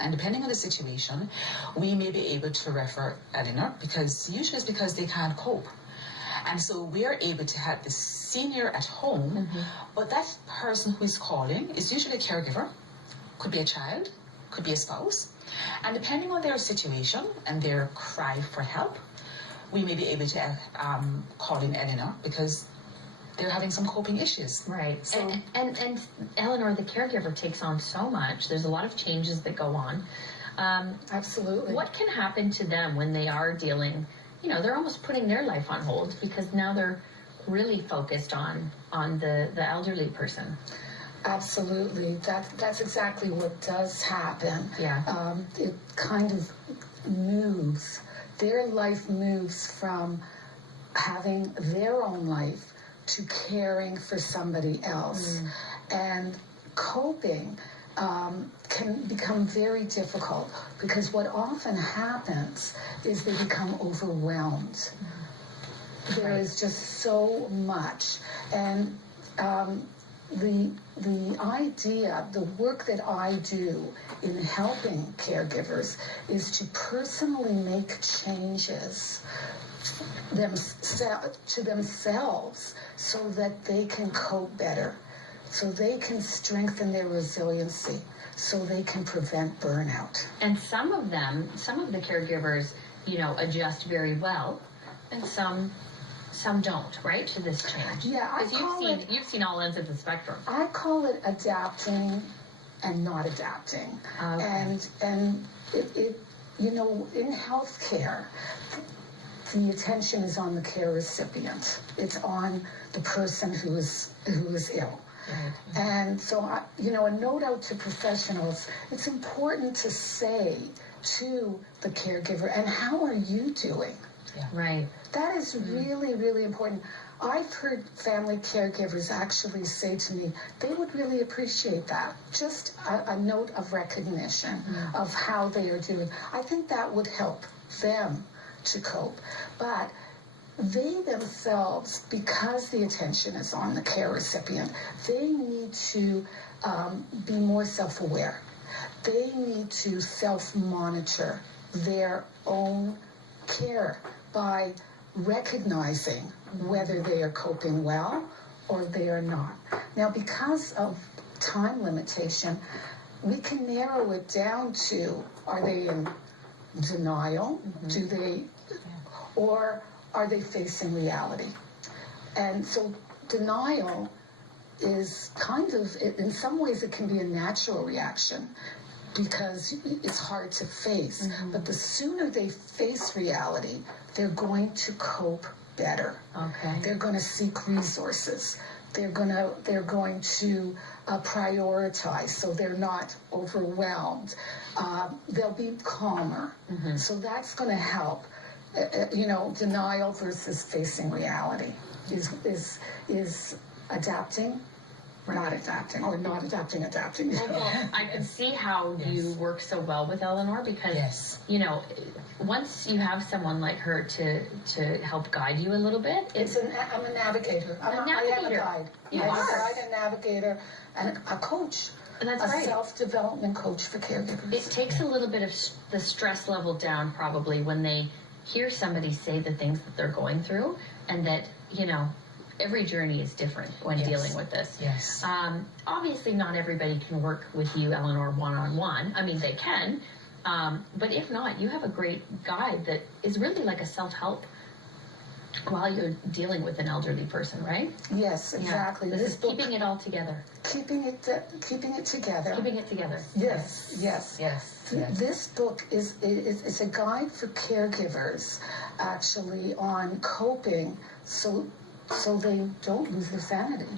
And depending on the situation, we may be able to refer Eleanor, because usually it's because they can't cope. And so we are able to help the senior at home, but that person who is calling is usually a caregiver, could be a child, could be a spouse. And depending on their situation and their cry for help, we may be able to call in Eleanor because they're having some coping issues. Right. So, and Eleanor, the caregiver, takes on so much. There's a lot of changes that go on. Absolutely. What can happen to them when they are dealing, they're almost putting their life on hold because now they're really focused on the elderly person? Absolutely. That's exactly what does happen. Yeah. It kind of moves. Their life moves from having their own life to caring for somebody else. And coping can become very difficult because what often happens is they become overwhelmed. There is just so much. And the idea, the work that I do in helping caregivers is to personally make changes to themselves so that they can cope better, so they can strengthen their resiliency, so they can prevent burnout. And some of the caregivers, adjust very well, and some don't, right, to this change. Yeah, you've seen all ends of the spectrum. I call it adapting and not adapting. Okay. And it in healthcare, the attention is on the care recipient. It's on the person who is ill. Right. And so, a note out to professionals, it's important to say to the caregiver, and how are you doing? Yeah. Right. That is really, really important. I've heard family caregivers actually say to me, they would really appreciate that. Just a note of recognition of how they are doing. I think that would help them to cope. But they themselves, because the attention is on the care recipient, they need to be more self-aware. They need to self-monitor their own care by recognizing whether they are coping well or they are not. Now, because of time limitation, we can narrow it down to, are they in denial? Or are they facing reality? And so denial is kind of, in some ways it can be a natural reaction because it's hard to face. But the sooner they face reality, they're going to cope better. Okay. They're going to seek resources. They're going to prioritize so they're not overwhelmed. They'll be calmer. So that's going to help. Denial versus facing reality is adapting, not adapting, or not adapting, adapting. Well, I can see how you work so well with Eleanor because, once you have someone like her to help guide you a little bit, I'm a navigator. I am a guide. You I'm are. a guide, a navigator, and a coach. That's a right. Self-development coach for caregivers. It takes a little bit of the stress level down probably when they hear somebody say the things that they're going through, and that, every journey is different when dealing with this. Yes. Obviously, not everybody can work with you, Eleanor, one-on-one. I mean, they can, but if not, you have a great guide that is really like a self-help while you're dealing with an elderly person, right? Yes, exactly. Yeah. This is book, keeping it all together. Keeping it together. Keeping it together. Yes. This book is a guide for caregivers, actually, on coping, so they don't lose their sanity.